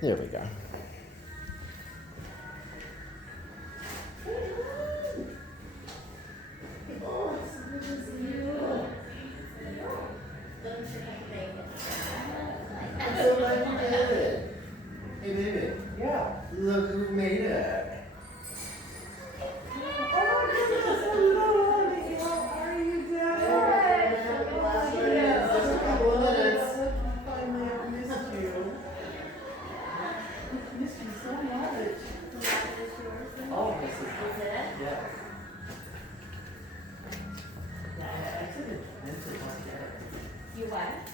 There we go. I'm so glad you did it. Hey, baby. Yeah. Look who made it.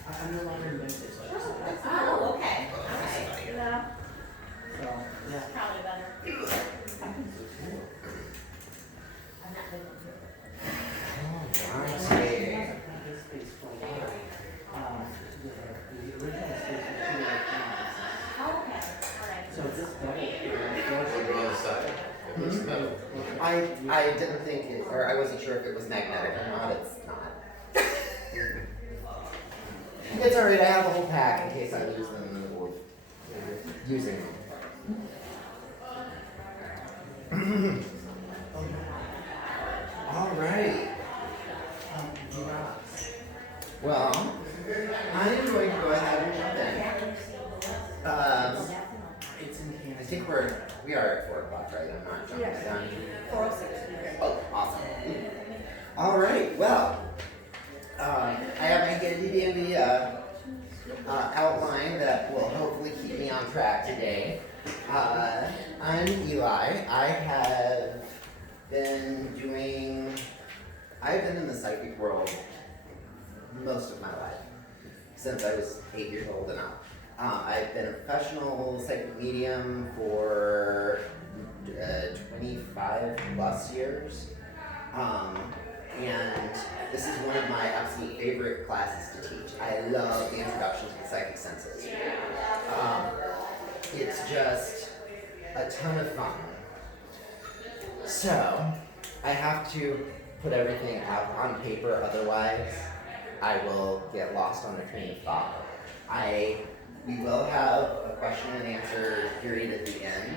I'm no longer invented. Oh, okay. All right. Yeah. So, yeah. Probably better. I think so too. I'm not good at it. This space for a while. The original space was 2 electronics. Okay. All right. So this metal here, I didn't think it, or I wasn't sure if it was magnetic or not. It's not. It's alright, I have a whole pack in case I lose them in the middle of using them. Alright. Well, I'm going to go ahead and jump in. it's in Canada. I think we are at 4 o'clock, right? I'm not jumping down. 4:06. Oh, awesome. Alright, well. I have my handy-dandy outline that will hopefully keep me on track today. I'm Eli. I've been in the psychic world most of my life, since I was 8 years old and up. I've been a professional psychic medium for 25 plus years. And this is one of my absolute favorite classes to teach. I love the introduction to the psychic senses. It's just a ton of fun. So, I have to put everything out on paper, otherwise I will get lost on a train of thought. We will have a question and answer period at the end.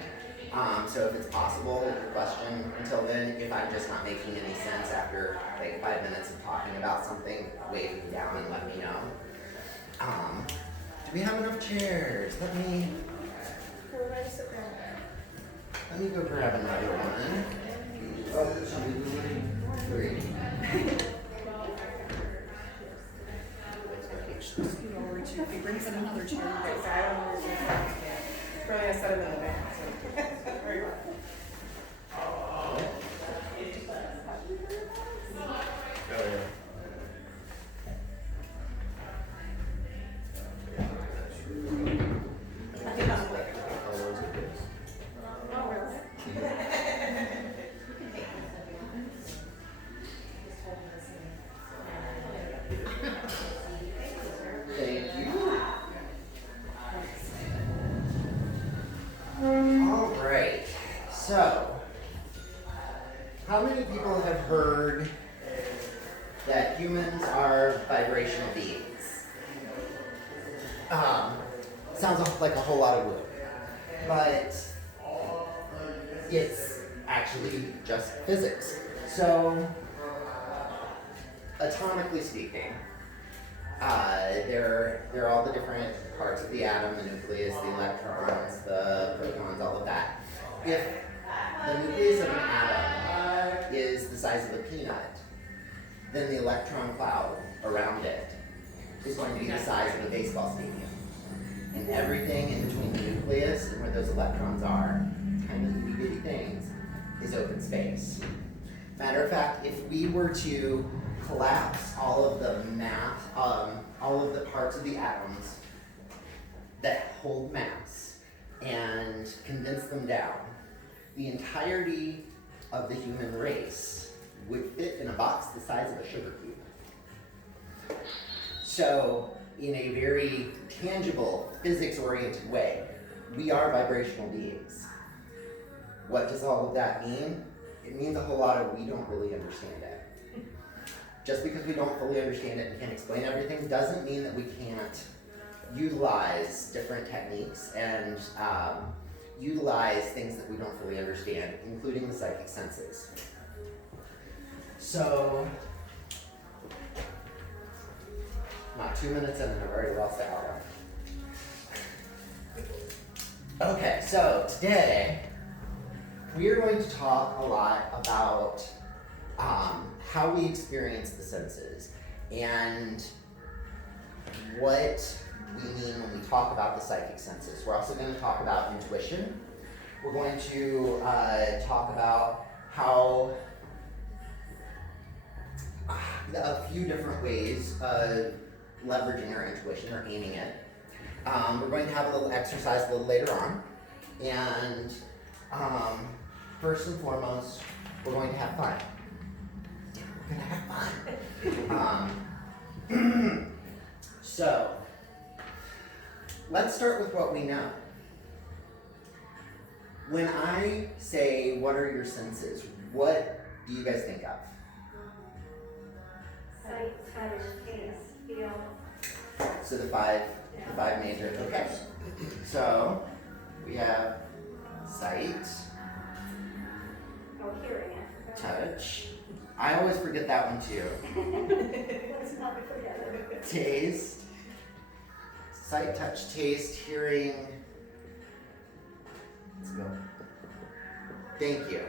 So if it's possible, the question until then, if I'm just not making any sense after like 5 minutes of talking about something, wave me down and let me know. Do we have enough chairs? Let me go grab another one. Oh, 2, 3. If he brings in another chair, you guys, I don't know. Probably I set him in the back. Very well. So, how many people have heard that humans are vibrational beings? Sounds like a whole lot of woo, but it's actually just physics. So, atomically speaking, there are all the different parts of the atom, the nucleus, the electrons, the protons, all of that. If the nucleus of an atom is the size of a peanut, then the electron cloud around it is going to be the size of a baseball stadium. And everything in between the nucleus and where those electrons are, tiny itty bitty things, is open space. Matter of fact, if we were to collapse all of the mass, all of the parts of the atoms that hold mass and condense them down, the entirety of the human race would fit in a box the size of a sugar cube. So, in a very tangible, physics-oriented way, we are vibrational beings. What does all of that mean? It means a whole lot of we don't really understand it. Just because we don't fully understand it and can't explain everything doesn't mean that we can't utilize different techniques and utilize things that we don't fully understand, including the psychic senses. So, not 2 minutes in and I've already lost the hour. Okay, so today we are going to talk a lot about how we experience the senses and what we mean when we talk about the psychic senses. We're also going to talk about intuition. We're going to talk about how a few different ways of leveraging our intuition or aiming it. We're going to have a little exercise a little later on. And first and foremost, we're going to have fun. We're going to have fun. So, let's start with what we know. When I say, what are your senses, what do you guys think of? Sight, touch, taste, feel. So the five major, okay. So, we have sight, Oh, hearing it. touch. I always forget that one too. Let's not forget it. Taste, sight, touch, taste, hearing. Let's go. Thank you.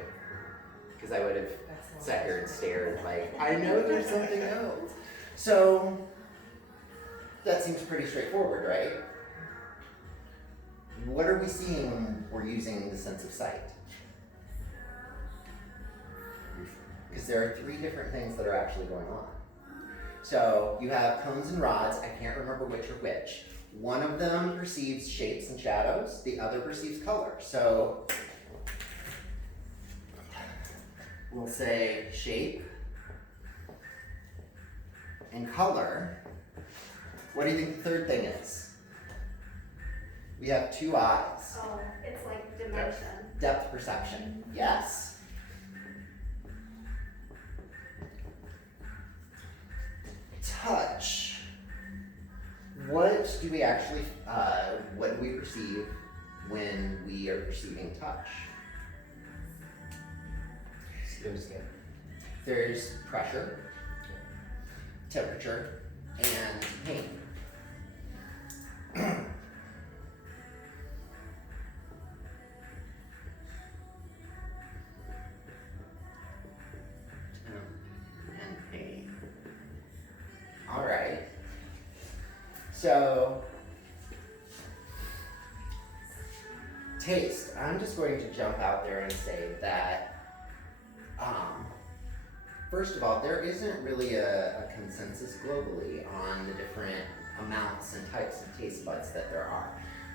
Because I would have sat here and stared like, I know there's something else. So, that seems pretty straightforward, right? What are we seeing when we're using the sense of sight? Because there are three different things that are actually going on. So you have cones and rods. I can't remember which are which. One of them perceives shapes and shadows. The other perceives color. So we'll say shape and color. What do you think the third thing is? We have two eyes. Oh, it's like dimension. Depth perception. Yes. Touch. What do we actually, what do we perceive when we are perceiving touch? There's pressure, temperature, and pain. And pain. All right. So, taste. I'm just going to jump out there and say that, first of all, there isn't really a consensus globally on the different amounts and types of taste buds that there are.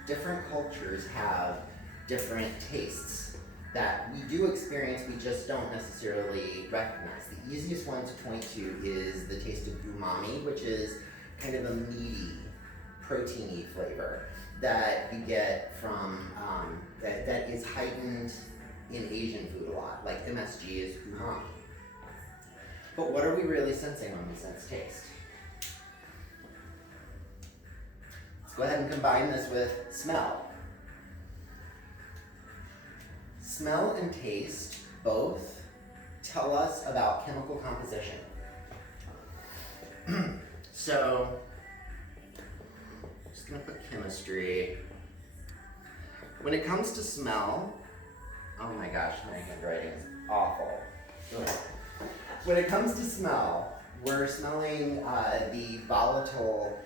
Different cultures have different tastes that we do experience, we just don't necessarily recognize. The easiest one to point to is the taste of umami, which is kind of a meaty, proteiny flavor that you get from, that is heightened in Asian food a lot, like MSG is umami. But what are we really sensing when we sense taste? Let's go ahead and combine this with smell. Smell and taste both tell us about chemical composition. So, just gonna put chemistry. When it comes to smell, oh my gosh, my handwriting is awful. Ugh. When it comes to smell, we're smelling the volatile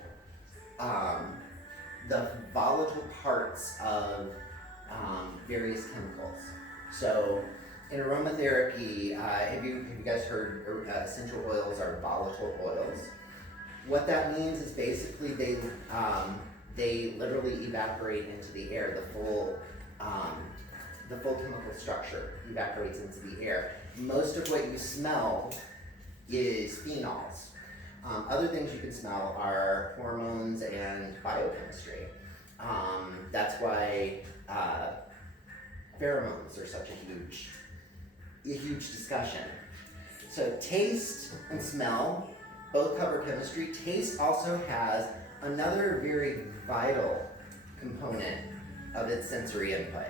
parts of various chemicals. So in aromatherapy, have you guys heard essential oils are volatile oils? What that means is basically they literally evaporate into the air. The full chemical structure evaporates into the air. Most of what you smell is phenols. Other things you can smell are hormones and biochemistry. That's why pheromones are such a huge discussion. So taste and smell both cover chemistry. Taste also has another very vital component of its sensory input.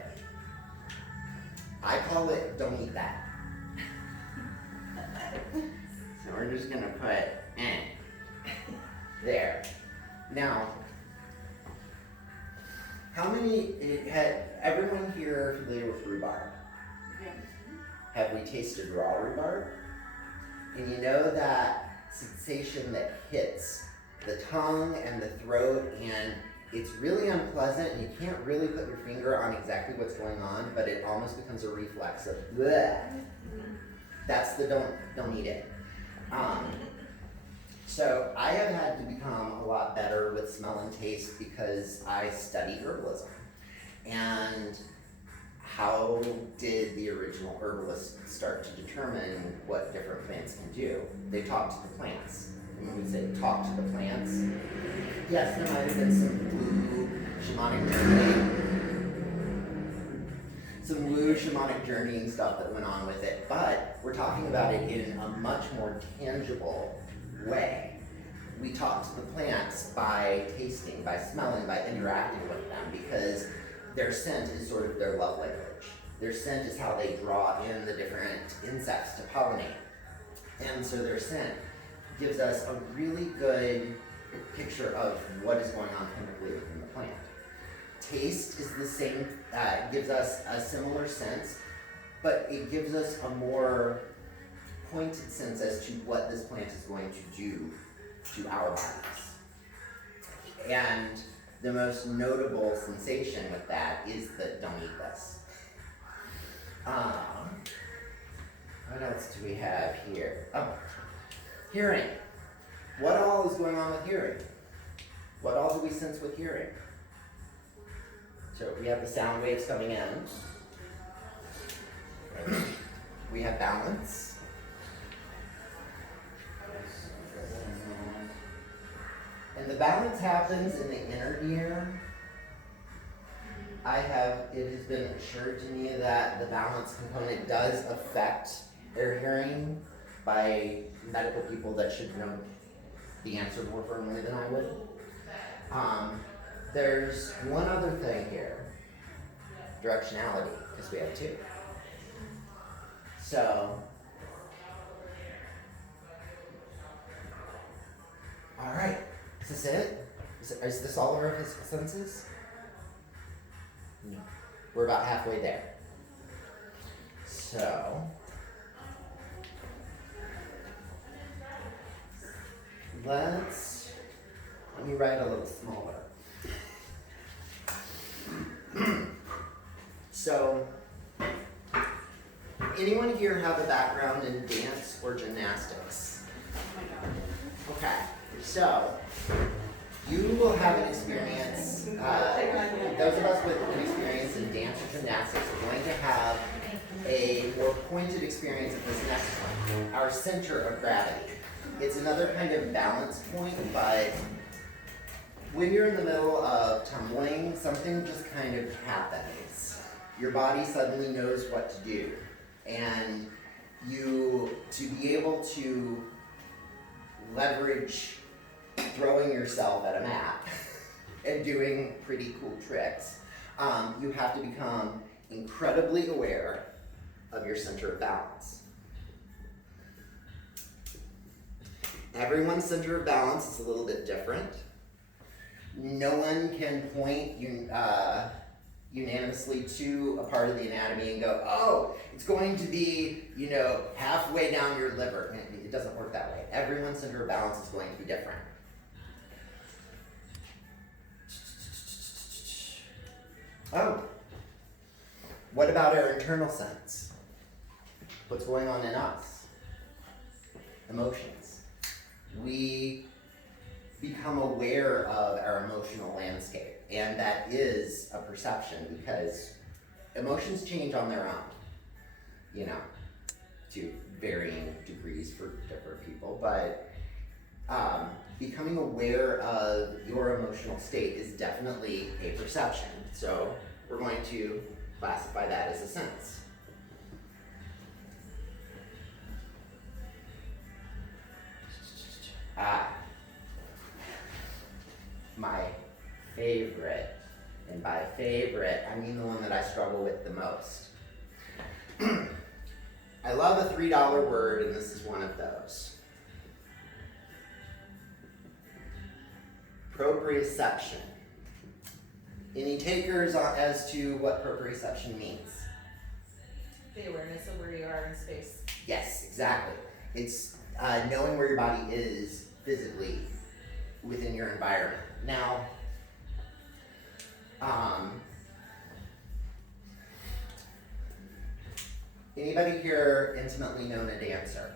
I call it don't eat that. So we're just gonna put there. Now, how many, everyone here familiar with rhubarb? Have we tasted raw rhubarb? And you know that sensation that hits the tongue and the throat, and it's really unpleasant, and you can't really put your finger on exactly what's going on, but it almost becomes a reflex of bleh. That's the don't eat it. So I have had to become a lot better with smell and taste because I studied herbalism. And how did the original herbalists start to determine what different plants can do? They talked to the plants. And when we say talk to the plants, yes, there might have been some woo shamanic journeying stuff that went on with it, but we're talking about it in a much more tangible way. We talk to the plants by tasting, by smelling, by interacting with them, because their scent is sort of their love language. Their scent is how they draw in the different insects to pollinate. And so their scent gives us a really good picture of what is going on chemically within the plant. Taste is the same, gives us a similar sense, but it gives us a more pointed sense as to what this plant is going to do to our bodies. And the most notable sensation with that is the don't eat this. What else do we have here? Oh, hearing. What all is going on with hearing? What all do we sense with hearing? So we have the sound waves coming in. We have balance. And the balance happens in the inner ear. It has been assured to me that the balance component does affect their hearing by medical people that should know the answer more firmly than I would. There's one other thing here, directionality, because we have two. So, all right, is this it? Is this all of our physical senses? No. We're about halfway there. So, let me write a little smaller. So, anyone here have a background in dance or gymnastics? Okay, so you will have an experience, those of us with an experience in dance or gymnastics are going to have a more pointed experience of this next one, our center of gravity. It's another kind of balance point, but when you're in the middle of tumbling, something just kind of happens. Your body suddenly knows what to do. And to be able to leverage throwing yourself at a mat and doing pretty cool tricks, you have to become incredibly aware of your center of balance. Everyone's center of balance is a little bit different. No one can point unanimously to a part of the anatomy and go, oh, it's going to be, halfway down your liver. It doesn't work that way. Everyone's center of balance is going to be different. Oh, what about our internal sense? What's going on in us? Emotions. We become aware of our emotional landscape, and that is a perception because emotions change on their own, to varying degrees for different people, but becoming aware of your emotional state is definitely a perception. So we're going to classify that as a sense. favorite. And by favorite, I mean the one that I struggle with the most. I love a $3 word, and this is one of those. Proprioception. Any takers as to what proprioception means? The awareness of where you are in space. Yes, exactly. It's knowing where your body is physically within your environment. Now, anybody here intimately known a dancer?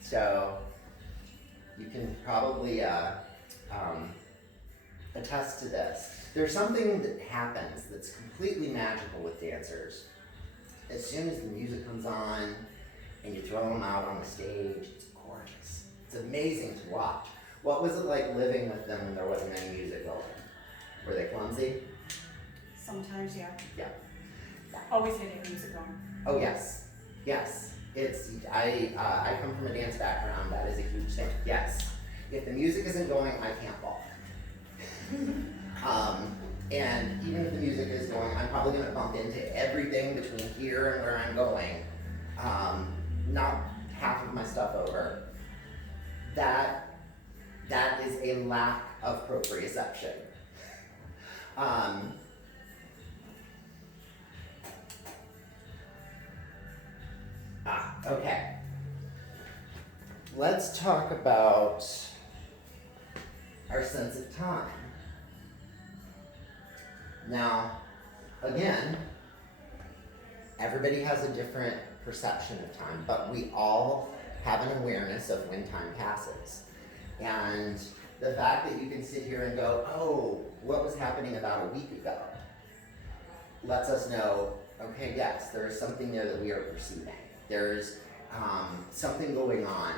So you can probably attest to this. There's something that happens that's completely magical with dancers. As soon as the music comes on and you throw them out on the stage, it's gorgeous. It's amazing to watch. What was it like living with them when there wasn't any music going? Were they clumsy? Sometimes, yeah. Yeah. Always hitting music on. Oh yes, yes. I come from a dance background. That is a huge thing. Yes. If the music isn't going, I can't walk. And even if the music is going, I'm probably going to bump into everything between here and where I'm going. Knock half of my stuff over. That is a lack of proprioception. Okay. Let's talk about our sense of time. Now, again, everybody has a different perception of time, but we all have an awareness of when time passes. And the fact that you can sit here and go, oh, what was happening about a week ago, lets us know, okay, yes, there is something there that we are perceiving. There's something going on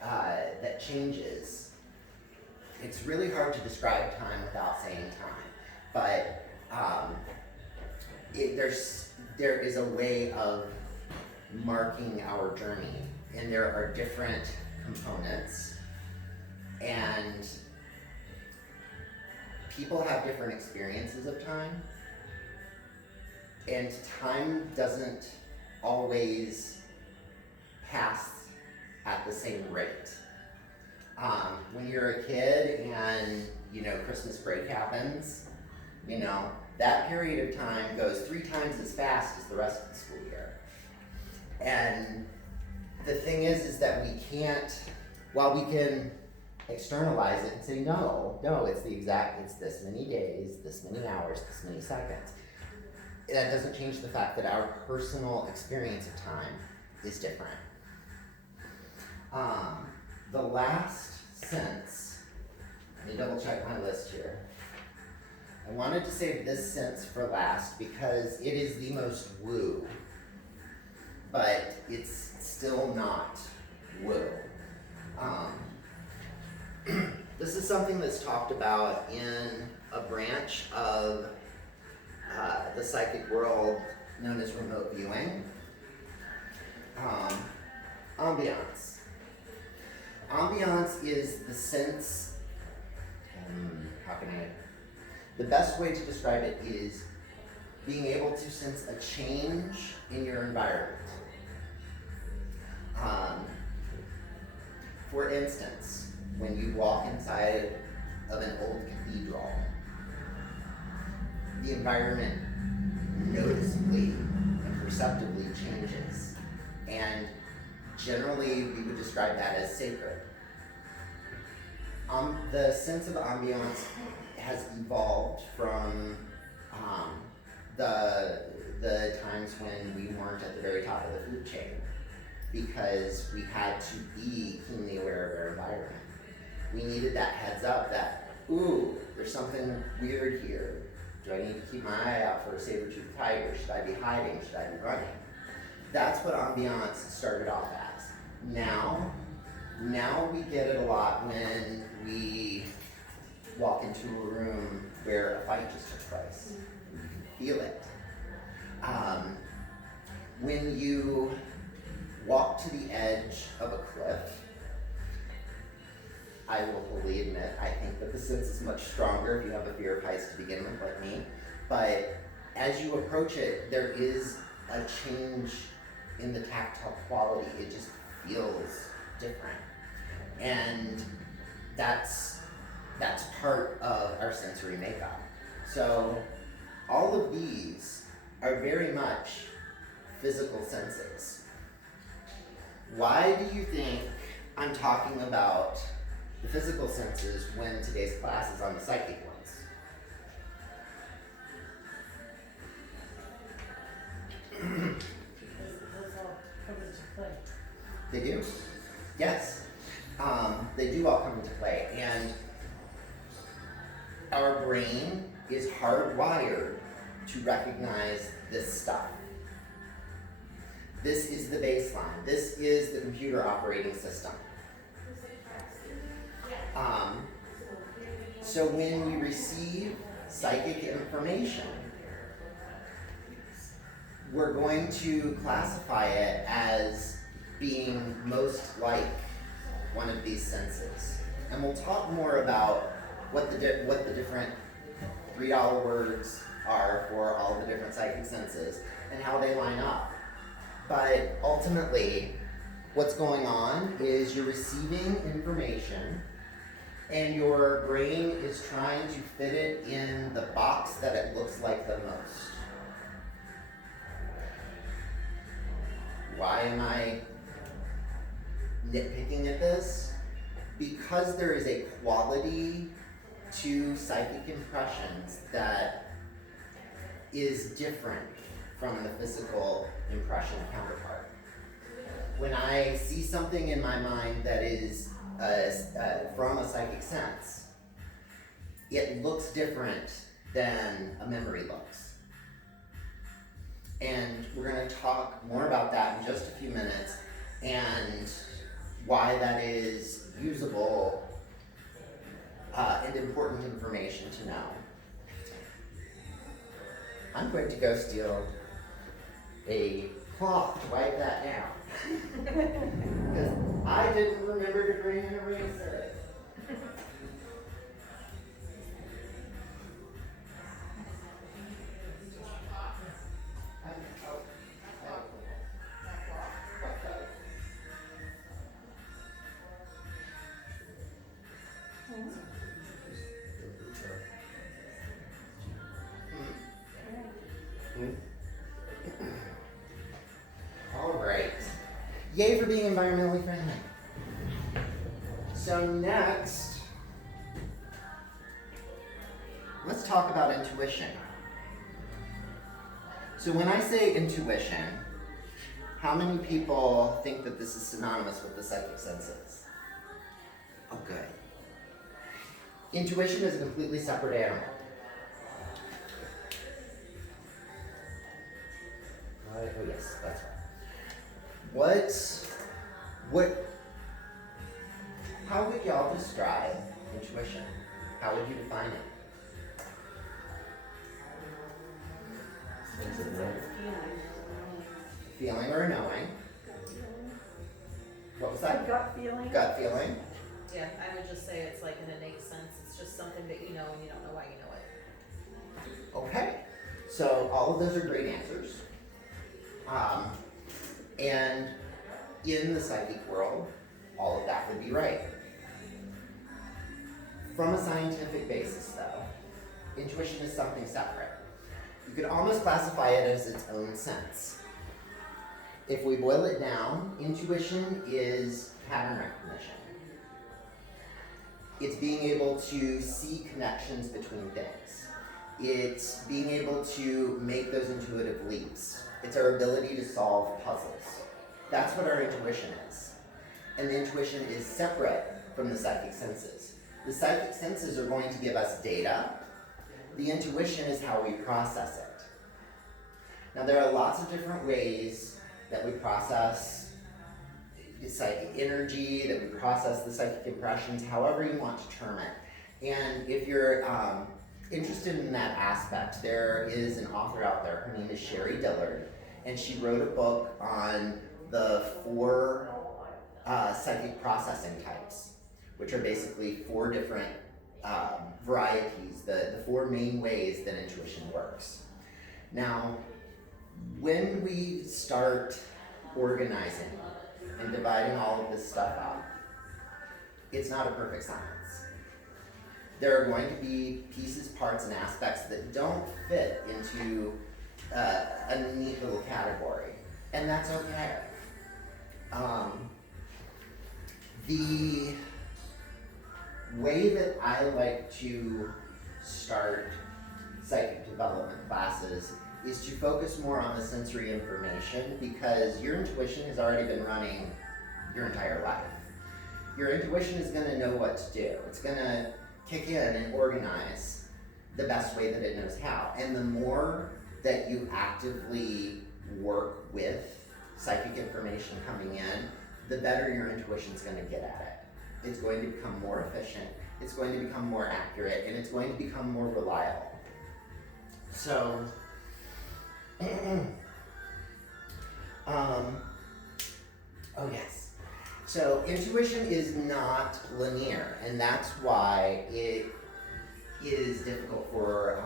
that changes. It's really hard to describe time without saying time, but there is a way of marking our journey, and there are different components, and people have different experiences of time, and time doesn't always pass at the same rate. When you're a kid and, Christmas break happens, that period of time goes 3 times as fast as the rest of the school year. And the thing is that we can't, while we can externalize it and say, no, it's this many days, this many hours, this many seconds. That doesn't change the fact that our personal experience of time is different. The last sense, let me double check my list here. I wanted to save this sense for last because it is the most woo, but it's still not woo. This is something that's talked about in a branch of the psychic world known as remote viewing. Ambiance. Ambiance is the sense, the best way to describe it is being able to sense a change in your environment. For instance, when you walk inside of an old cathedral, the environment noticeably and perceptibly changes. And generally, we would describe that as sacred. The sense of ambiance has evolved from the times when we weren't at the very top of the food chain, because we had to be keenly aware of our environment. We needed that heads up that, ooh, there's something weird here. Do I need to keep my eye out for a saber-toothed tiger? Should I be hiding? Should I be running? That's what ambiance started off as. Now we get it a lot when we walk into a room where a fight just took place. You can feel it. When you walk to the edge of a cliff, I will fully admit, I think that the sense is much stronger stronger if you have a fear of heights to begin with, like me. But as you approach it, there is a change in the tactile quality. It just feels different. And that's part of our sensory makeup. So all of these are very much physical senses. Why do you think I'm talking about the physical senses when today's class is on the psychic ones? Those all come into play. They do. Yes. They do all come into play. And our brain is hardwired to recognize this stuff. This is the baseline. This is the computer operating system. So when we receive psychic information, we're going to classify it as being most like one of these senses. And we'll talk more about what the different $3 words are for all the different psychic senses and how they line up. But ultimately, what's going on is you're receiving information and your brain is trying to fit it in the box that it looks like the most. Why am I nitpicking at this? Because there is a quality to psychic impressions that is different from the physical impression counterpart. When I see something in my mind that is from a psychic sense, it looks different than a memory looks. And we're going to talk more about that in just a few minutes and why that is usable and important information to know. I'm going to go steal a cloth to wipe that down. Because I didn't remember to bring an eraser. All right. Yay for being environmentally friendly. So next, let's talk about intuition. So when I say intuition, how many people think that this is synonymous with the psychic senses? Oh, good. Intuition is a completely separate animal. Oh yes, that's right. How would y'all describe intuition? How would you define it? It's like a Feeling or a knowing? What was A that? gut feeling. Gut feeling? Yeah, I would just say it's like an innate sense. It's just something that you know and you don't know why you know it. Okay. So all of those are great answers. And in the psychic world, all of that would be right. From a scientific basis, though, intuition is something separate. You could almost classify it as its own sense. If we boil it down, intuition is pattern recognition. It's being able to see connections between things. It's being able to make those intuitive leaps. It's our ability to solve puzzles. That's what our intuition is. And the intuition is separate from the psychic senses. The psychic senses are going to give us data. The intuition is how we process it. Now there are lots of different ways that we process the psychic energy, that we process the psychic impressions, however you want to term it. And if you're interested in that aspect, there is an author out there, her name is Sherry Dillard, and she wrote a book on the 4 psychic processing types, which are basically 4 different varieties, the four main ways that intuition works. Now, when we start organizing and dividing all of this stuff up, it's not a perfect science. There are going to be pieces, parts, and aspects that don't fit into a neat little category, and that's okay. The way that I like to start psychic development classes is to focus more on the sensory information, because your intuition has already been running your entire life. Your intuition is going to know what to do. It's going to kick in and organize the best way that it knows how. And the more that you actively work with psychic information coming in, the better your intuition is going to get at it. It's going to become more efficient, it's going to become more accurate, and it's going to become more reliable. So, oh yes. So intuition is not linear, and that's why it is difficult for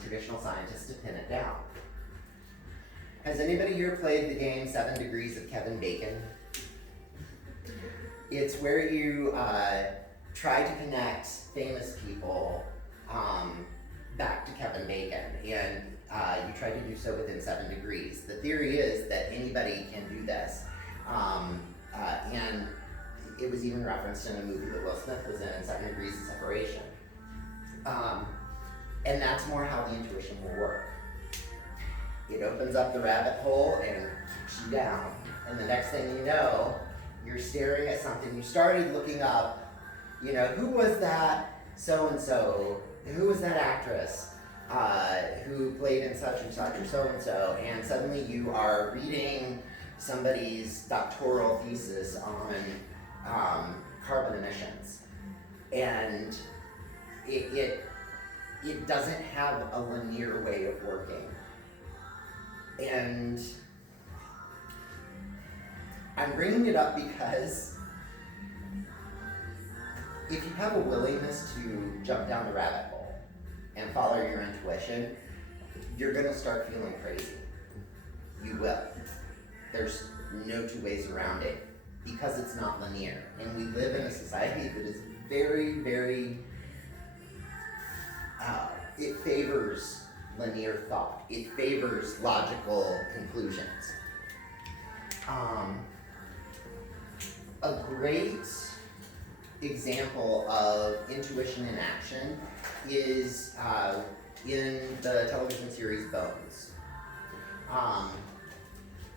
traditional scientists to pin it down. Has anybody here played the game 7 Degrees of Kevin Bacon? It's where you try to connect famous people back to Kevin Bacon, and you try to do so within 7 degrees. The theory is that anybody can do this, and it was even referenced in a movie that Will Smith was in 7 Degrees of Separation. And that's more how the intuition will work. It opens up the rabbit hole and kicks you down, and the next thing you know, you're staring at something. You started looking up, who was that so-and-so? Who was that actress who played in such and such or so-and-so? And suddenly you are reading somebody's doctoral thesis on carbon emissions. And it doesn't have a linear way of working. And I'm bringing it up because if you have a willingness to jump down the rabbit hole and follow your intuition, you're going to start feeling crazy. You will. There's no two ways around it, because it's not linear. And we live in a society that is very, very, it favors linear thought. It favors logical conclusions. A great example of intuition in action is in the television series Bones,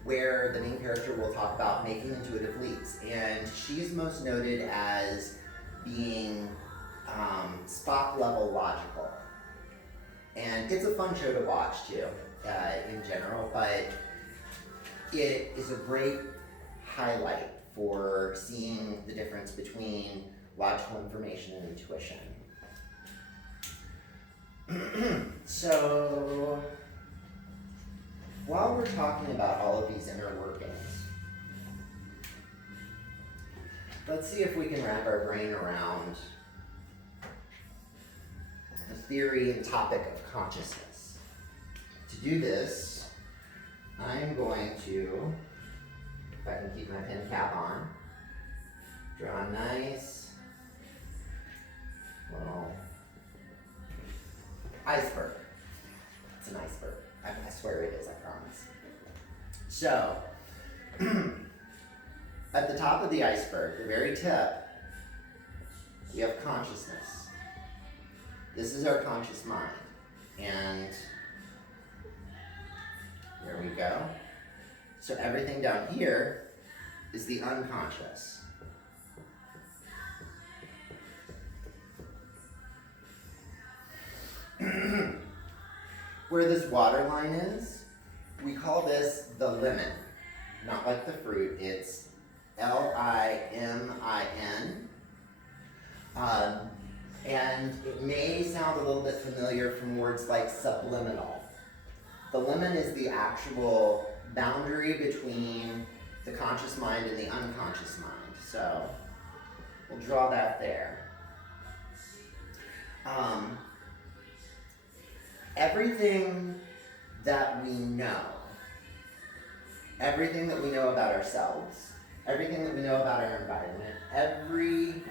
where the main character will talk about making intuitive leaps, and she's most noted as being Spock level logical. And it's a fun show to watch too, in general, but it is a great highlight for seeing the difference between logical information and intuition. So, while we're talking about all of these inner workings, let's see if we can wrap our brain around the theory and topic of consciousness. To do this, I'm going to, if I can keep my pen cap on, draw a nice little iceberg. It's an iceberg. I swear it is, I promise. So, at the top of the iceberg, the very tip, we have consciousness. This is our conscious mind. And there we go. So everything down here is the unconscious. Where this water line is, we call this the lemon. Not like the fruit, it's L-I-M-I-N. And it may sound a little bit familiar from words like subliminal. The lemon is the actual boundary between the conscious mind and the unconscious mind. So we'll draw that there. Everything that we know, everything that we know about ourselves, everything that we know about our environment, every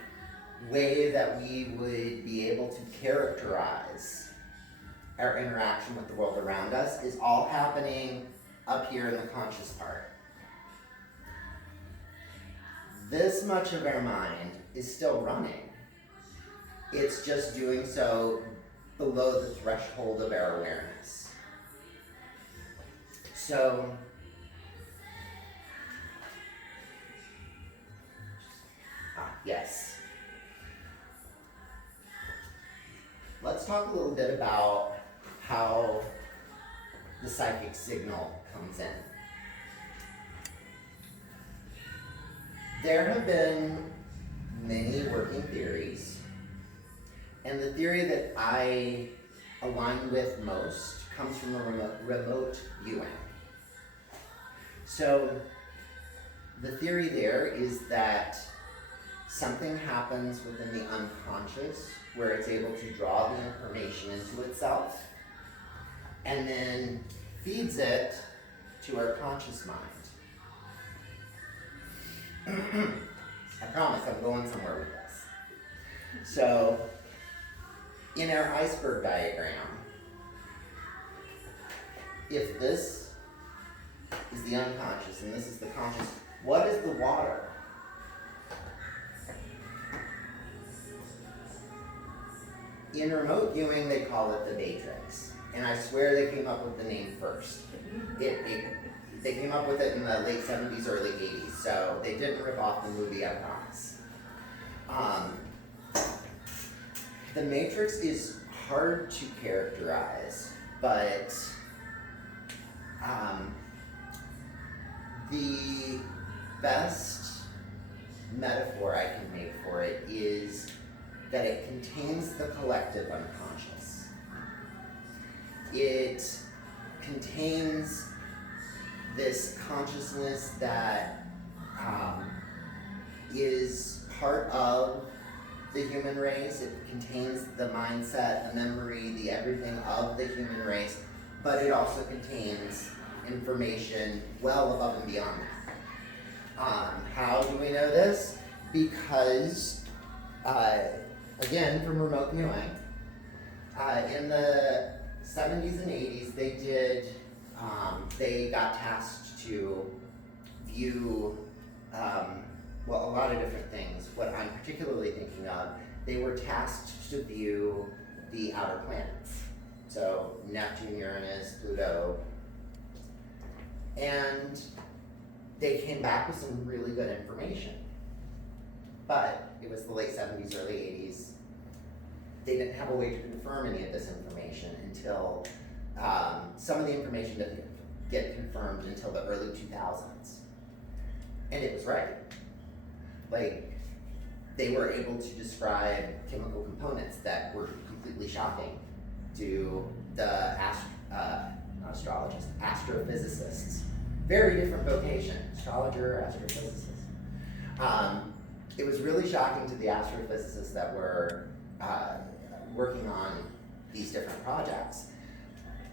way that we would be able to characterize our interaction with the world around us is all happening up here in the conscious part. This much of our mind is still running. It's just doing so below the threshold of our awareness. So, yes. Let's talk a little bit about how the psychic signal comes in. There have been many working theories, and the theory that I align with most comes from the remote viewing. So the theory there is that something happens within the unconscious where it's able to draw the information into itself and then feeds it to our conscious mind. I promise I'm going somewhere with this. So, in our iceberg diagram, if this is the unconscious and this is the conscious, what is the water? In remote viewing, they call it the matrix. And I swear they came up with the name first. They came up with it in the late 70s, early 80s, so they didn't rip off the movie, I promise. The matrix is hard to characterize, but the best metaphor I can make for it is that it contains the collective unconscious. It contains this consciousness that is part of the human race. It contains the mindset, the memory, the everything of the human race, but it also contains information well above and beyond that. How do we know this? Because, again, from remote viewing, in the 70s and 80s, they got tasked to view, a lot of different things. What I'm particularly thinking of, they were tasked to view the outer planets. So Neptune, Uranus, Pluto. And they came back with some really good information. But it was the late 70s, early 80s. They didn't have a way to confirm any of this information until some of the information didn't get confirmed until the early 2000s. And it was right. Like, they were able to describe chemical components that were completely shocking to the astrologists, astrophysicists. Very different vocation, astrologer, astrophysicist. It was really shocking to the astrophysicists that were working on these different projects.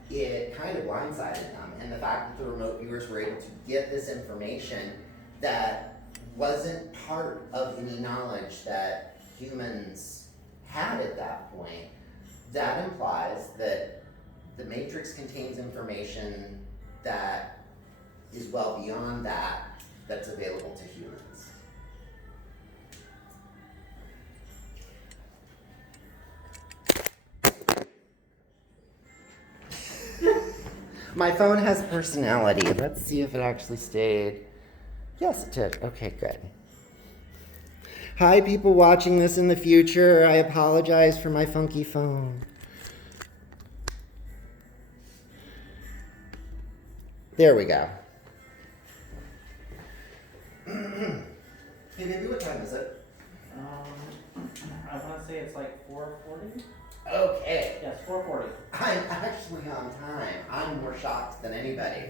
It kind of blindsided them, and the fact that the remote viewers were able to get this information that wasn't part of any knowledge that humans had at that point, that implies that the matrix contains information that is well beyond that that's available to humans. My phone has personality. Let's see if it actually stayed. Yes, it did. Okay, good. Hi, people watching this in the future. I apologize for my funky phone. There we go. Hey, baby, what time is it? I want to say it's like 4:40. Okay. Yes, 4:40. I'm actually on time. I'm more shocked than anybody.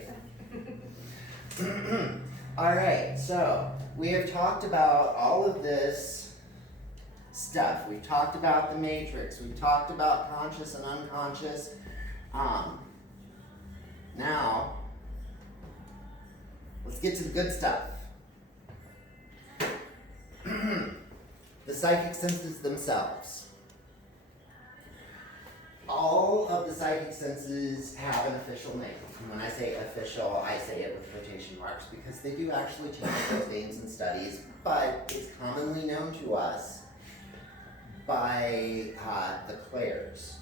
All right, so we have talked about all of this stuff. We've talked about the matrix. We've talked about conscious and unconscious. Now, let's get to the good stuff. The psychic senses themselves. All of the psychic senses have an official name. And when I say official, I say it with quotation marks because they do actually change those names in studies, but it's commonly known to us by the clairs.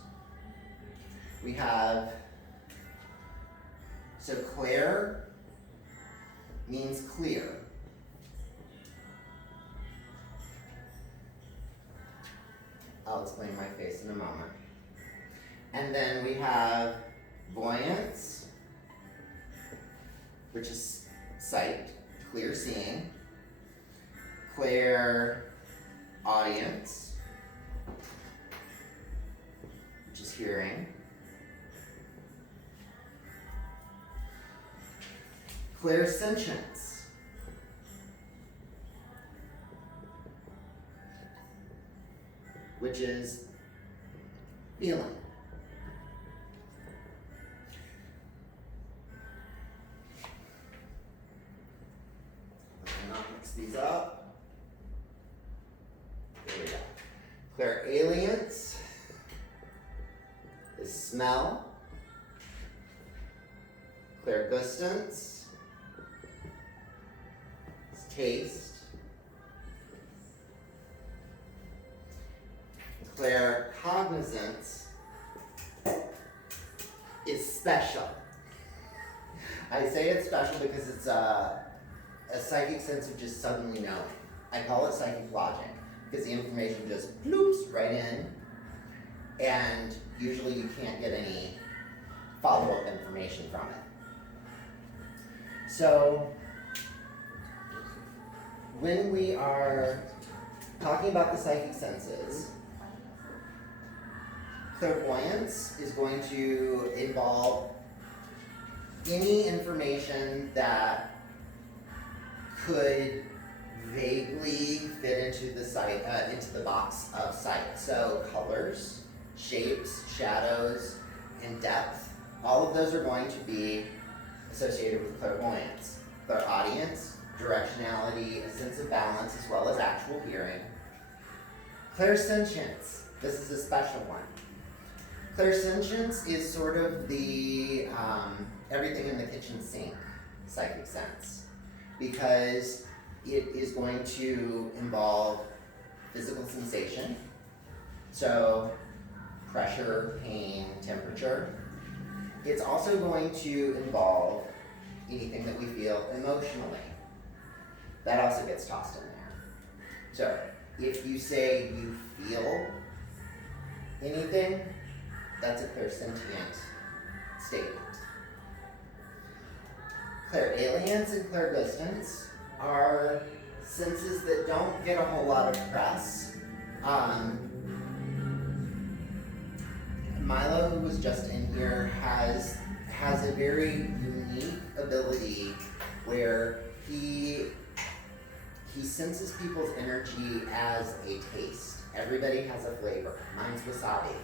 We have, so clair means clear. I'll explain my face in a moment. And then we have voyance, which is sight, clear seeing. Clair audience, which is hearing. Clair sentience, which is feeling. Let's not mix these up. There we go. Clairalience is smell. Clairgustance is taste. Claircognizance is special. I say it's special because it's a psychic sense of just suddenly knowing. I call it psychic logic because the information just bloops right in, and usually you can't get any follow-up information from it. So, when we are talking about the psychic senses, clairvoyance is going to involve any information that could vaguely fit into the sight, into the box of sight. So colors, shapes, shadows, and depth, all of those are going to be associated with clairvoyance. Clairaudience, directionality, a sense of balance, as well as actual hearing. Clairsentience, this is a special one. Clairsentience is sort of the everything in the kitchen sink psychic sense, because it is going to involve physical sensation, so pressure, pain, temperature. It's also going to involve anything that we feel emotionally. That also gets tossed in there. So if you say you feel anything, that's a clairsentient statement. Clairalience and clairgustance are senses that don't get a whole lot of press. Milo, who was just in here, has a very unique ability where he senses people's energy as a taste. Everybody has a flavor. Mine's wasabi.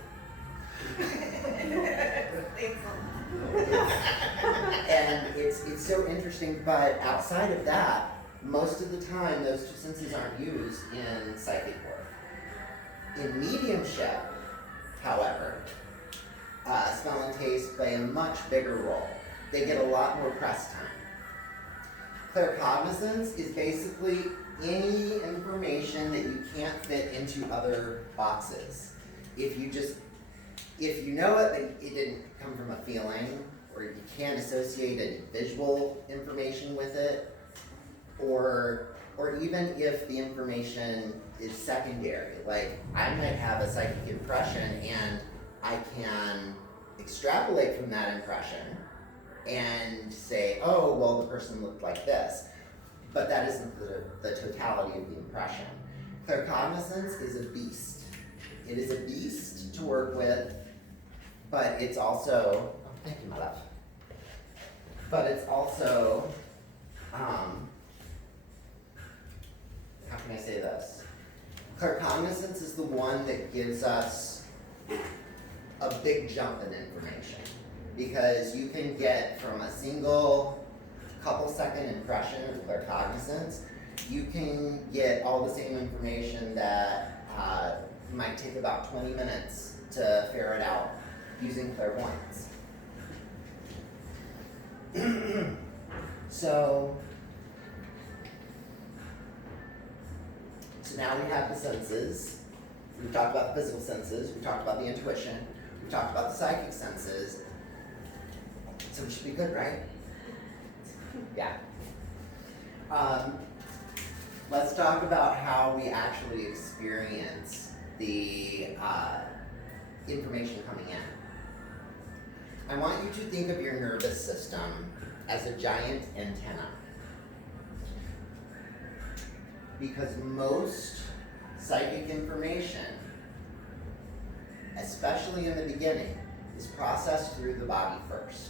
And it's so interesting, but outside of that, most of the time those two senses aren't used in psychic work. In mediumship, however, smell and taste play a much bigger role. They get a lot more press time. Claircognizance is basically any information that you can't fit into other boxes. If you know it, but it didn't come from a feeling, or you can't associate any visual information with it, or even if the information is secondary, like I might have a psychic impression and I can extrapolate from that impression and say, oh, well, the person looked like this, but that isn't the totality of the impression. Claircognizance is a beast. It is a beast to work with, but it's also, oh, thank you, my love. But it's also, how can I say this? Claircognizance is the one that gives us a big jump in information, because you can get from a single couple second impression of claircognizance, you can get all the same information that might take about 20 minutes to ferret out using clairvoyance. So now we have the senses. We've talked about the physical senses, we've talked about the intuition, we've talked about the psychic senses. So we should be good, right? Yeah. Let's talk about how we actually experience the information coming in. I want you to think of your nervous system as a giant antenna. Because most psychic information, especially in the beginning, is processed through the body first.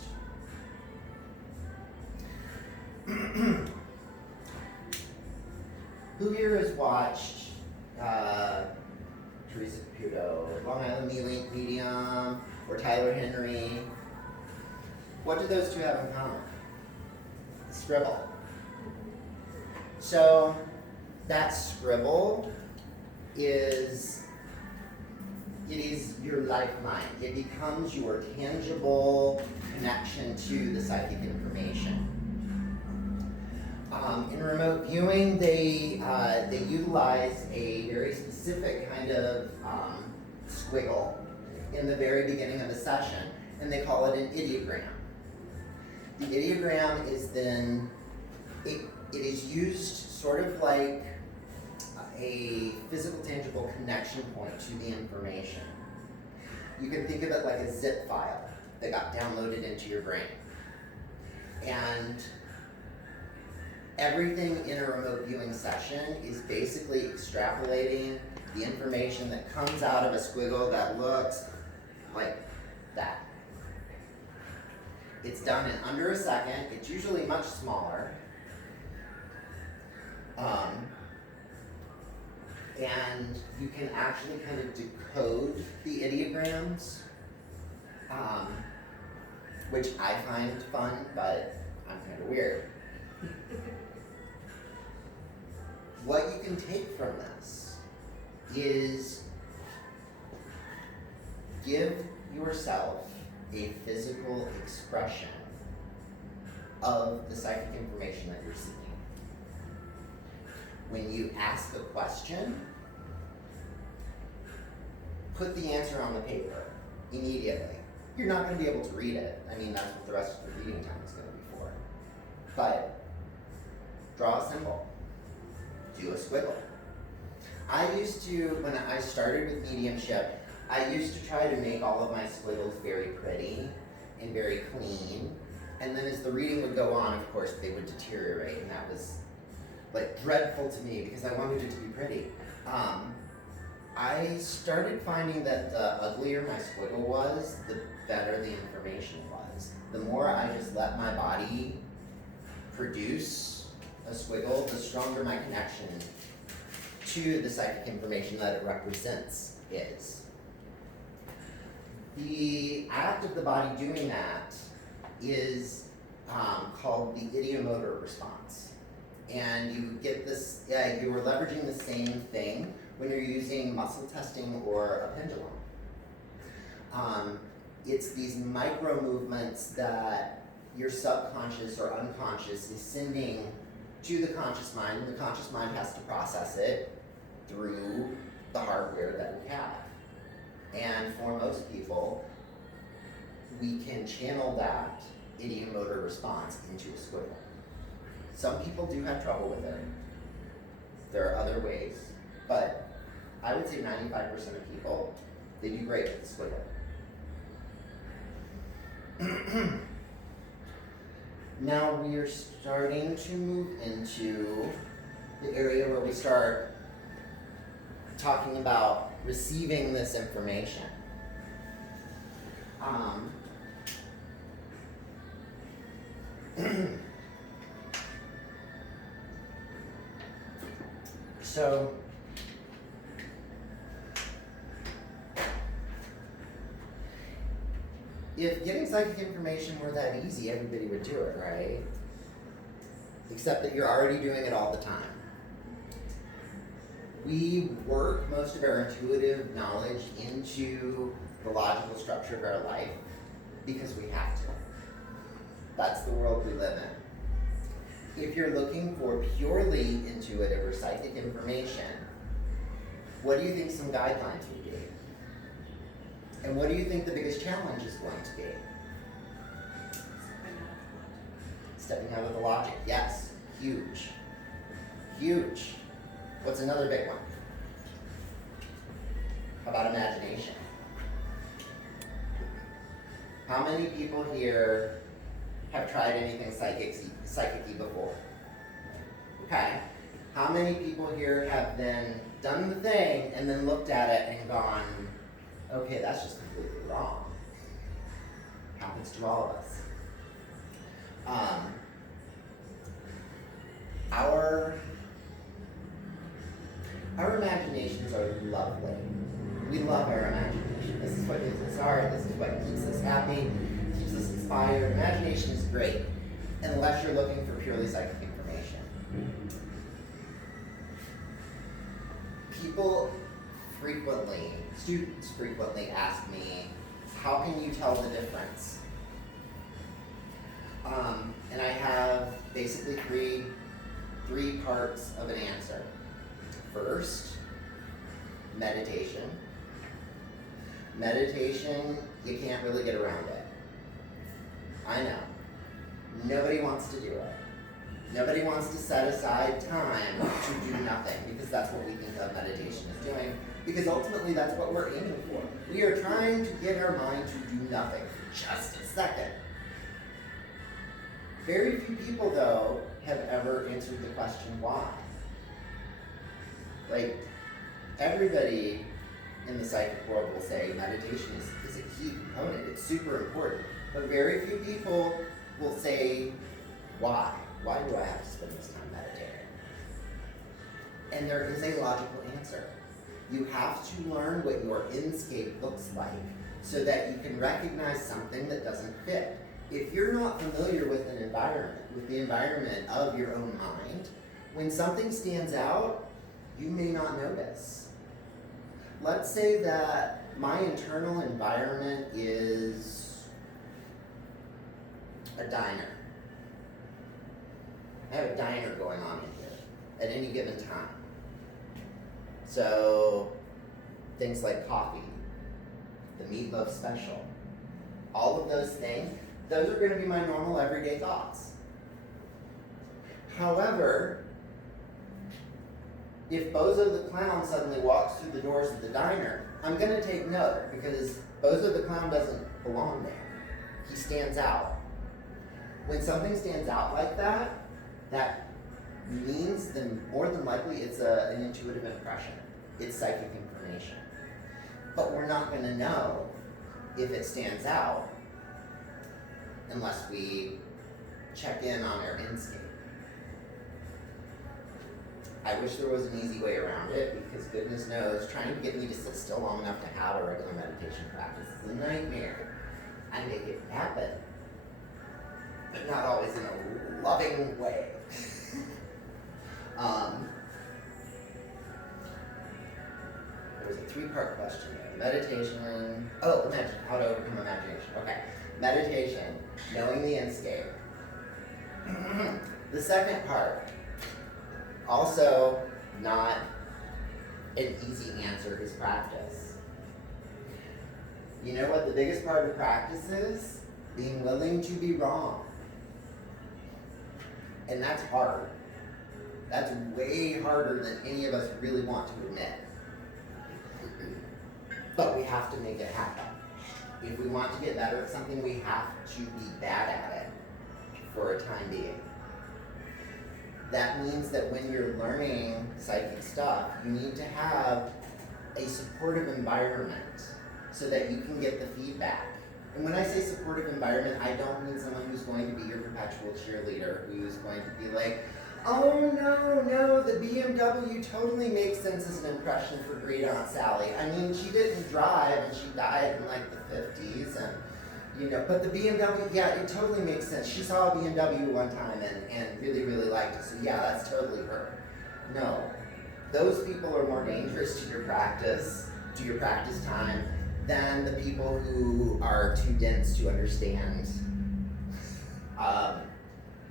Who here has watched Teresa Caputo, Long Island Medium, or Tyler Henry? What do those two have in common? Scribble. So that scribble is your lifeline. It becomes your tangible connection to the psychic information. In remote viewing, they utilize a very specific kind of squiggle in the very beginning of the session, and they call it an ideogram. The ideogram is then, it is used sort of like a physical, tangible connection point to the information. You can think of it like a zip file that got downloaded into your brain. And everything in a remote viewing session is basically extrapolating the information that comes out of a squiggle that looks like that. It's done in under a second. It's usually much smaller. And you can actually kind of decode the ideograms, which I find fun, but I'm kind of weird. What you can take from this is give yourself a physical expression of the psychic information that you're seeking. When you ask a question, put the answer on the paper immediately. You're not going to be able to read it. I mean, that's what the rest of the reading time is going to be for. But draw a symbol. Do a squiggle. I used to, when I started with mediumship, I used to try to make all of my squiggles very pretty and very clean. And then as the reading would go on, of course, they would deteriorate, and that was like dreadful to me because I wanted it to be pretty. I started finding that the uglier my squiggle was, the better the information was. The more I just let my body produce a squiggle, the stronger my connection to the psychic information that it represents is. The act of the body doing that is called the ideomotor response. And you get this, you are leveraging the same thing when you're using muscle testing or a pendulum. It's these micro movements that your subconscious or unconscious is sending to the conscious mind, and the conscious mind has to process it through the hardware that we have. And for most people, we can channel that ideomotor response into a squiggle. Some people do have trouble with it. There are other ways, but I would say 95% of people, they do great with the squiggle. Now we are starting to move into the area where we start talking about receiving this information. So if getting psychic information were that easy, everybody would do it, right? Except that you're already doing it all the time. We work most of our intuitive knowledge into the logical structure of our life because we have to. That's the world we live in. If you're looking for purely intuitive or psychic information, what do you think some guidelines would be? And what do you think the biggest challenge is going to be? Stepping out of the logic. Yes. Huge. Huge. What's another big one? How about imagination? How many people here have tried anything psychic-y before? Okay. How many people here have then done the thing and then looked at it and gone, okay, that's just completely wrong? Happens to all of us. Our imaginations are lovely. We love our imagination. This is what gives us art. This is what keeps us happy, keeps us inspired. Imagination is great, unless you're looking for purely psychic information. Students frequently ask me, how can you tell the difference? And I have basically three parts of an answer. First, meditation. Meditation, you can't really get around it. I know. Nobody wants to do it. Nobody wants to set aside time to do nothing, because that's what we think of meditation as doing, because ultimately that's what we're aiming for. We are trying to get our mind to do nothing for just a second. Very few people, though, have ever answered the question why. Like, everybody in the psychic world will say meditation is a key component, it's super important. But very few people will say, why? Why do I have to spend this time meditating? And there is a logical answer. You have to learn what your inscape looks like so that you can recognize something that doesn't fit. If you're not familiar with an environment, with the environment of your own mind, when something stands out, you may not notice. Let's say that my internal environment is a diner. I have a diner going on in here at any given time. So, things like coffee, the meatloaf special, all of those things, those are going to be my normal everyday thoughts. However, if Bozo the Clown suddenly walks through the doors of the diner, I'm going to take note because Bozo the Clown doesn't belong there. He stands out. When something stands out like that, that means then more than likely it's an intuitive impression. It's psychic information. But we're not going to know if it stands out unless we check in on our instinct. I wish there was an easy way around it, because goodness knows, trying to get me to sit still long enough to have a regular meditation practice is a nightmare. I make it happen, but not always in a loving way. There was a three-part question there. Meditation, how to overcome imagination. Okay, meditation, knowing the inscape. The second part, also not an easy answer, is practice. You know what the biggest part of practice is? Being willing to be wrong. And that's hard. That's way harder than any of us really want to admit. But we have to make it happen. If we want to get better at something, we have to be bad at it for a time being. That means that when you're learning psychic stuff, you need to have a supportive environment so that you can get the feedback. And when I say supportive environment, I don't mean someone who's going to be your perpetual cheerleader, who's going to be like, oh no, the BMW totally makes sense as an impression for great Aunt Sally. I mean, she didn't drive and she died in like the 50s, and You know, but the BMW, yeah, it totally makes sense. She saw a BMW one time and really, really liked it. So yeah, that's totally her. No, those people are more dangerous to your practice time, than the people who are too dense to understand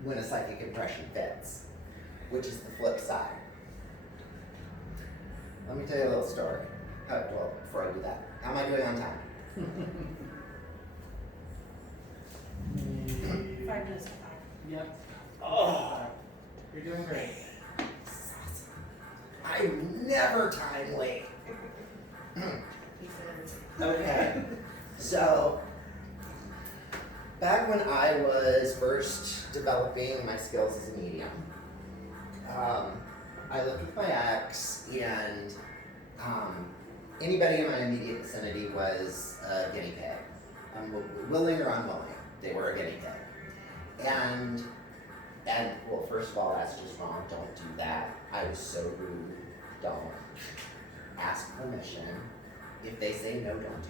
when a psychic impression fits, which is the flip side. Let me tell you a little story. Well, before I do that, how am I doing on time? 5 minutes to 5. Yep. Oh, You're doing great. I'm never time late. Okay, so back when I was first developing my skills as a medium, I lived with my ex, and anybody in my immediate vicinity was a guinea pig. Willing or unwilling, they were a guinea pig. And well, first of all, that's just wrong. Don't do that. I was so rude. Don't. Ask permission. If they say no, don't do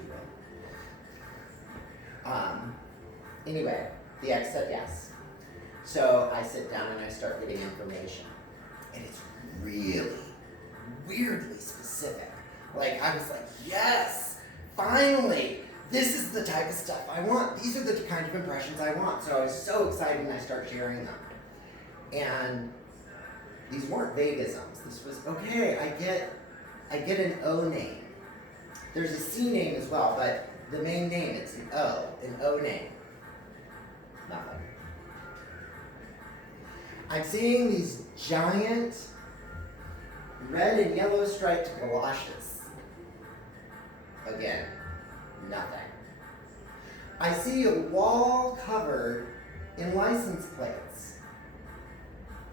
it. Anyway, the ex said yes. So I sit down and I start getting information. And it's really, weirdly specific. Like, I was like, yes, finally, this is the type of stuff I want. These are the kind of impressions I want. So I was so excited and I start sharing them. And these weren't vagisms. This was, okay, I get an O name. There's a C name as well, but the main name, it's an O name. Nothing. I'm seeing these giant red and yellow striped galoshes. Again, nothing. I see a wall covered in license plates.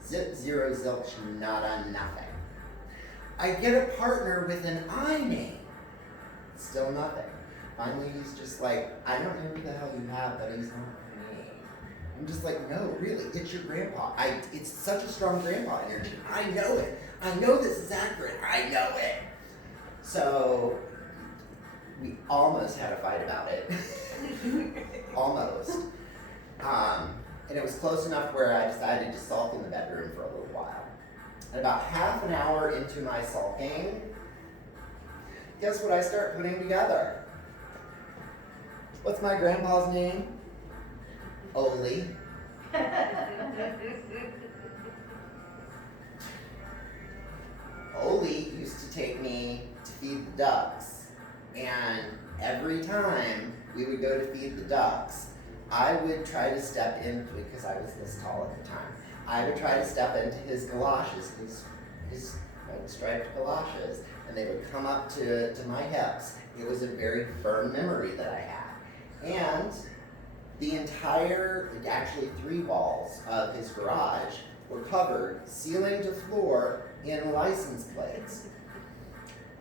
Zip, zero, zilch, nada, nothing. I get a partner with an I name. Still nothing. Finally, he's just like, I don't know who the hell you have, but he's not me. I'm just like, no, really, it's your grandpa. It's such a strong grandpa energy. I know it. I know this is accurate. I know it. So we almost had a fight about it. Almost. And it was close enough where I decided to sulk in the bedroom for a little while. And about half an hour into my sulking, guess what I start putting together? What's my grandpa's name? Oli. Oli used to take me to feed the ducks, and every time we would go to feed the ducks, I would try to step in, because I was this tall at the time, I would try to step into his galoshes, his white striped galoshes, and they would come up to my hips. It was a very firm memory that I had. And the entire, actually 3 walls of his garage were covered, ceiling to floor, in license plates.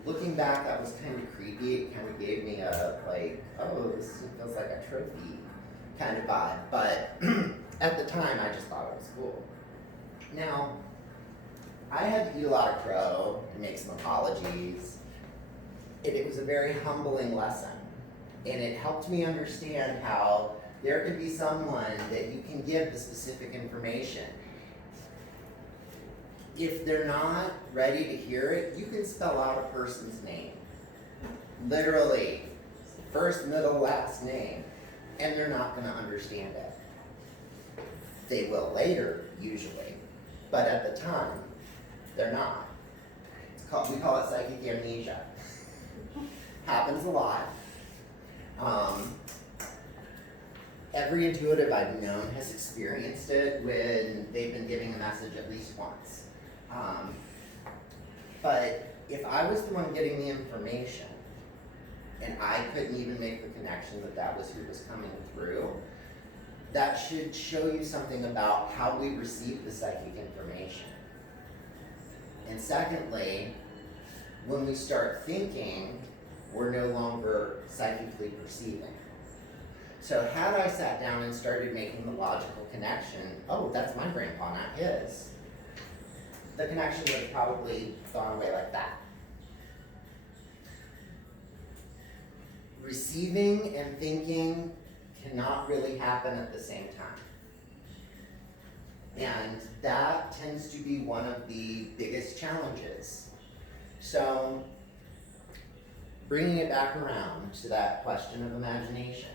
Looking back, that was kind of creepy. It kind of gave me a, like, oh, this feels like a trophy kind of vibe. But at the time, I just thought it was cool. Now, I had to eat a lot of crow and make some apologies. And it was a very humbling lesson. And it helped me understand how there could be someone that you can give the specific information. If they're not ready to hear it, you can spell out a person's name. Literally. First, middle, last name. And they're not going to understand it. They will later, usually. But at the time, they're not. We call it psychic amnesia. Happens a lot. Every intuitive I've known has experienced it when they've been giving a message at least once. But if I was the one getting the information and I couldn't even make the connection that that was who was coming through, that should show you something about how we receive the psychic information. And secondly, when we start thinking, we're no longer psychically perceiving. So had I sat down and started making the logical connection, oh, that's my grandpa, not his, the connection would have probably gone away like that. Receiving and thinking cannot really happen at the same time. And that tends to be one of the biggest challenges. So, bringing it back around to that question of imagination.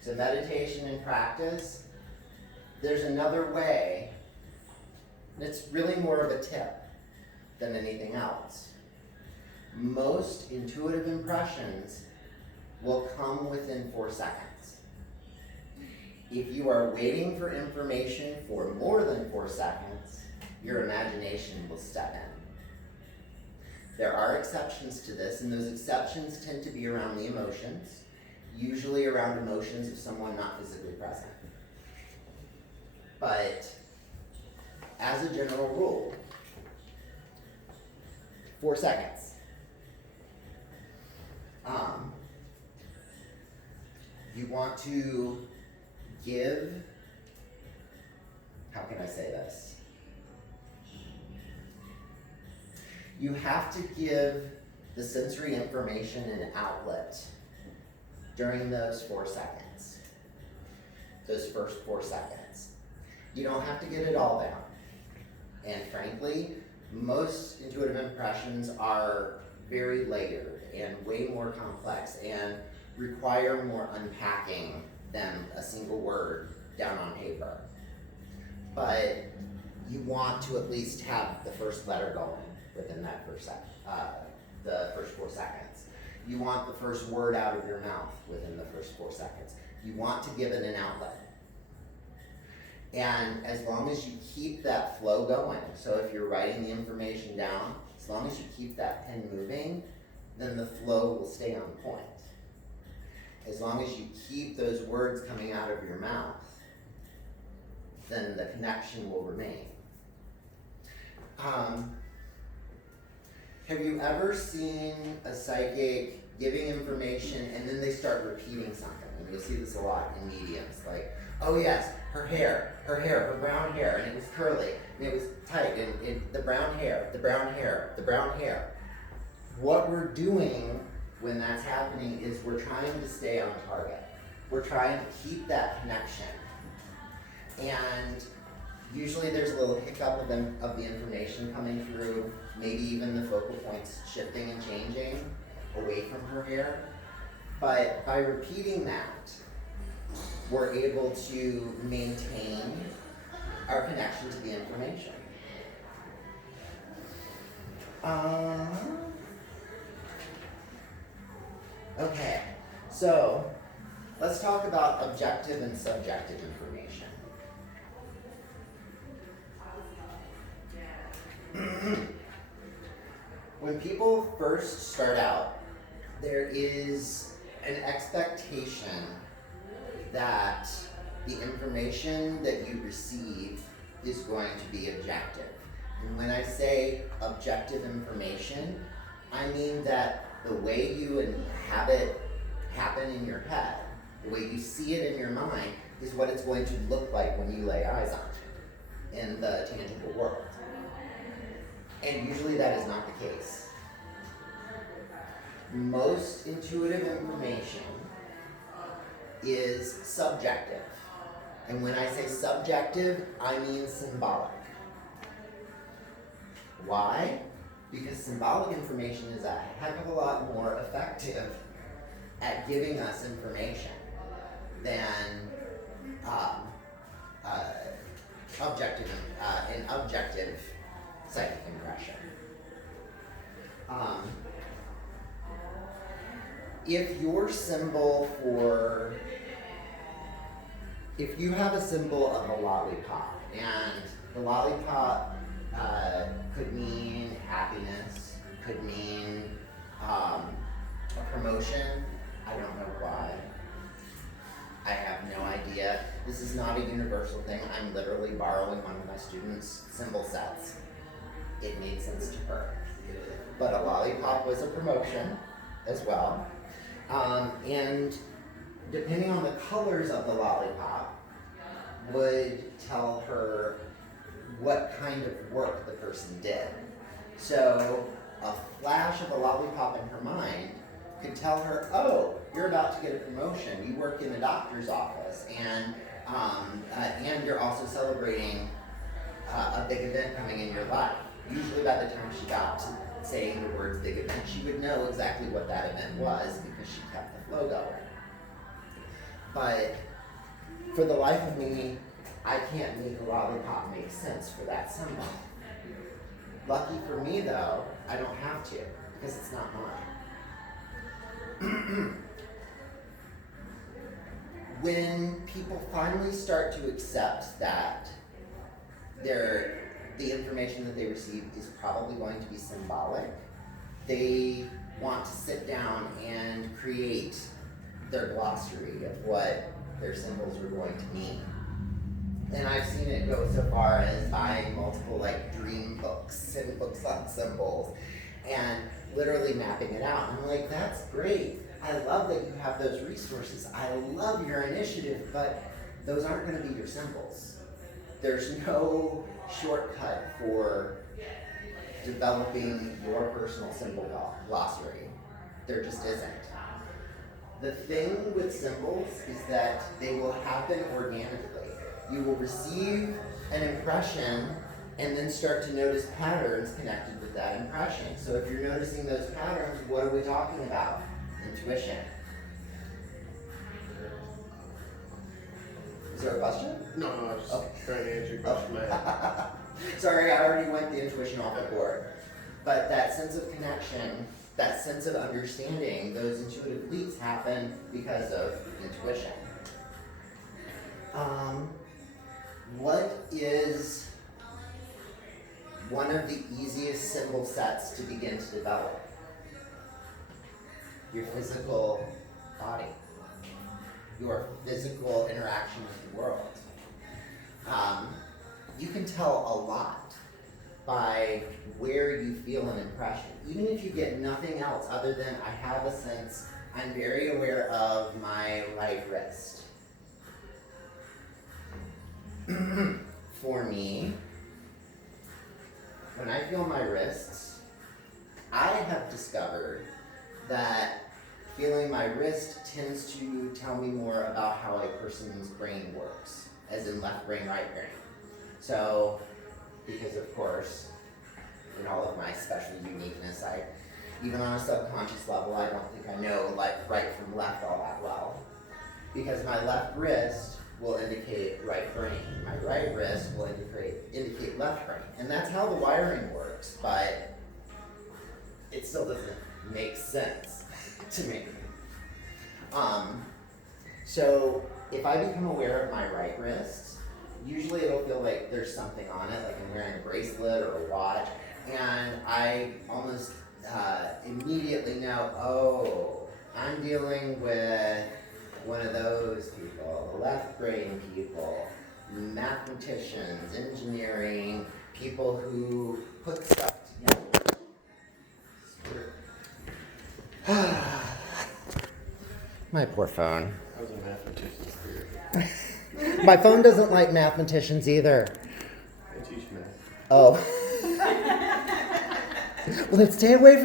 So meditation and practice, there's another way, and it's really more of a tip than anything else. Most intuitive impressions will come within 4 seconds. If you are waiting for information for more than 4 seconds, your imagination will step in. There are exceptions to this, and those exceptions tend to be around the emotions, usually around emotions of someone not physically present. But as a general rule, 4 seconds. You want to give, how can I say this? You have to give the sensory information an outlet during those 4 seconds, those first 4 seconds. You don't have to get it all down. And frankly, most intuitive impressions are very layered and way more complex and require more unpacking than a single word down on paper. But you want to at least have the first letter going within that first the first 4 seconds. You want the first word out of your mouth within the first 4 seconds. You want to give it an outlet. And as long as you keep that flow going, so if you're writing the information down, as long as you keep that pen moving, then the flow will stay on point. As long as you keep those words coming out of your mouth, then the connection will remain. Have you ever seen a psychic giving information and then they start repeating something? And you'll see this a lot in mediums, like, oh yes, her brown hair, and it was curly, and it was tight, and the brown hair. What we're doing when that's happening is we're trying to stay on target. We're trying to keep that connection. And usually there's a little hiccup of the information coming through, maybe even the focal points shifting and changing away from her hair. But by repeating that, we're able to maintain our connection to the information. Okay, so let's talk about objective and subjective information. When people first start out, there is an expectation that the information that you receive is going to be objective. And when I say objective information, I mean that the way you have it happen in your head, the way you see it in your mind, is what it's going to look like when you lay eyes on it in the tangible world. And usually that is not the case. Most intuitive information is subjective. And when I say subjective, I mean symbolic. Why? Because symbolic information is a heck of a lot more effective at giving us information than an objective psychic impression. If you have a symbol of a lollipop, and the lollipop could mean happiness, could mean a promotion, I don't know why. I have no idea. This is not a universal thing. I'm literally borrowing one of my students' symbol sets. It made sense to her. But a lollipop was a promotion as well. And depending on the colors of the lollipop would tell her what kind of work the person did. So a flash of a lollipop in her mind could tell her, oh, you're about to get a promotion. You work in a doctor's office, and you're also celebrating a big event coming in your life. Usually by the time she got to saying the words big event, she would know exactly what that event was because she kept the flow going. But for the life of me, I can't make a lollipop make sense for that symbol. Lucky for me though, I don't have to because it's not mine. When people finally start to accept that the information that they receive is probably going to be symbolic, they want to sit down and create their glossary of what their symbols are going to mean. And I've seen it go so far as buying multiple like dream books and books on symbols and literally mapping it out. And I'm like, that's great. I love that you have those resources. I love your initiative, but those aren't going to be your symbols. There's no shortcut for developing your personal symbol glossary. There just isn't. The thing with symbols is that they will happen organically. You will receive an impression and then start to notice patterns connected with that impression. So if you're noticing those patterns, what are we talking about? Intuition. Is there a question? No, I was just trying to answer your question. Sorry, I already went the intuition off the board. But that sense of connection, that sense of understanding, those intuitive leaps happen because of intuition. What is one of the easiest symbol sets to begin to develop? Your physical body, your physical interaction with the world. You can tell a lot by where you feel an impression. Even if you get nothing else other than I have a sense, I'm very aware of my right wrist. For me, when I feel my wrists, I have discovered that feeling my wrist tends to tell me more about how a person's brain works, as in left brain, right brain. So, because of course, in all of my special uniqueness, even on a subconscious level, I don't think I know like right from left all that well. Because my left wrist will indicate right brain, my right wrist will indicate left brain. And that's how the wiring works, but it still doesn't make sense to me. So if I become aware of my right wrist, usually it'll feel like there's something on it, like I'm wearing a bracelet or a watch, and I almost immediately know, oh, I'm dealing with one of those people, left brain people, mathematicians, engineering, people who put stuff together. My poor phone. I was a mathematician's career. My phone doesn't like mathematicians either. I teach math. Oh. Well, then stay away from